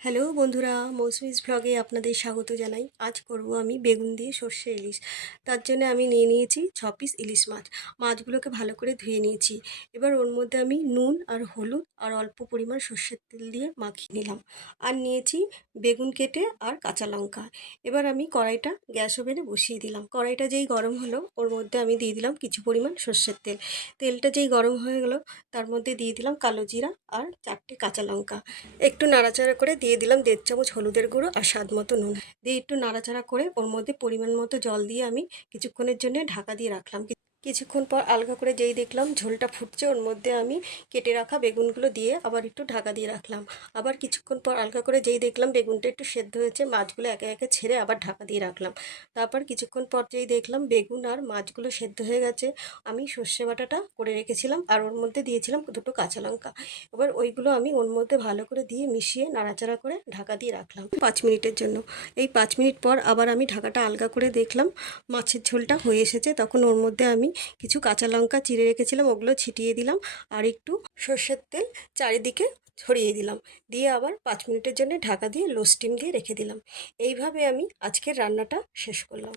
Hello বন্ধুরা, মৌসুমিস ব্লগে আপনাদের স্বাগত জানাই। আজ করব আমি বেগুন দিয়ে সর্ষে ইলিশ। তার জন্য আমি নিয়ে নিয়েছি ছ পিস ইলিশ মাছ। মাছগুলোকে ভালো করে ধুয়ে নিয়েছি। এবার ওর মধ্যে আমি নুন আর হলুদ আর অল্প পরিমাণ সর্ষের তেল দিয়ে মাখিয়ে নিলাম। আর নিয়েছি বেগুন কেটে আর কাঁচা লঙ্কা। এবার আমি কড়াইটা গ্যাস ওভেনে বসিয়ে দিলাম। কড়াইটা যেই গরম হলো, ওর মধ্যে আমি দিয়ে দিলাম কিছু পরিমাণ সর্ষের তেল। তেলটা যেই গরম হয়ে গেলো, তার মধ্যে দিয়ে দিলাম কালো জিরা আর চারটে কাঁচা লঙ্কা। একটু নাড়াচাড়া করে দিলাম দেড় চামচ হলুদের গুঁড়ো আর স্বাদ মতো নুন। দিয়ে একটু নাড়াচাড়া করে ওর মধ্যে পরিমাণ মতো জল দিয়ে আমি কিছুক্ষণের জন্য ঢাকা দিয়ে রাখলাম। কিছুক্ষণ পর আলগা করে যেই দেখলাম ঝোলটা ফুটছে, ওর মধ্যে আমি কেটে রাখা বেগুনগুলো দিয়ে আবার একটু ঢাকা দিয়ে রাখলাম। আবার কিছুক্ষণ পর আলগা করে যেই দেখলাম বেগুনটা একটু সেদ্ধ হয়েছে, মাছগুলো একে একে ছেড়ে আবার ঢাকা দিয়ে রাখলাম। তারপর কিছুক্ষণ পর যেই দেখলাম বেগুন আর মাছগুলো সেদ্ধ হয়ে গেছে, আমি সর্ষে বাটাটা করে রেখেছিলাম আর ওর মধ্যে দিয়েছিলাম দুটো কাঁচা লঙ্কা। এবার ওইগুলো আমি ওর মধ্যে ভালো করে দিয়ে মিশিয়ে নাড়াচাড়া করে ঢাকা দিয়ে রাখলাম পাঁচ মিনিটের জন্য। এই পাঁচ মিনিট পর আবার আমি ঢাকাটা আলগা করে দেখলাম মাছের ঝোলটা হয়ে এসেছে, তখন ওর মধ্যে কিছু কাঁচা লঙ্কা চিড়ে রেখেছিলাম, ওগুলো ছিটিয়ে দিলাম আর একটু সর্ষের তেল চারিদিকে ছড়িয়ে দিলাম। দিয়ে আবার পাঁচ মিনিটের জন্য ঢাকা দিয়ে লো স্টিম দিয়ে রেখে দিলাম। এইভাবে আমি আজকের রান্নাটা শেষ করলাম।